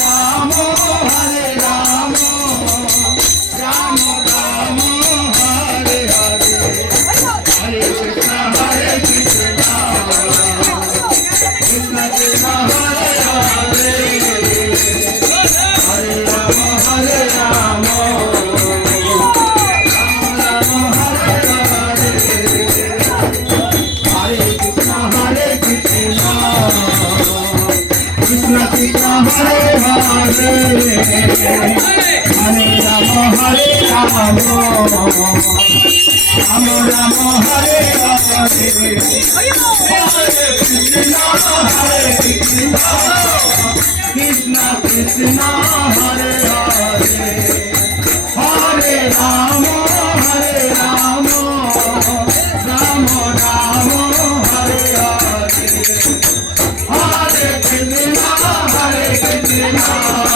Ram Hare Ram Ram Ram Hare Hare Hare Krishna Krishna Krishna Hare Hare Hare Ram Hare Ram Krishna Krishna Hare Hare Hare Rama Hare Rama Rama Rama Hare Hare Hare Krishna Hare Krishna Krishna Krishna Hare Hare Hare Rama Hare Rama Rama Rama Hare Hare Hare Krishna Hare Krishna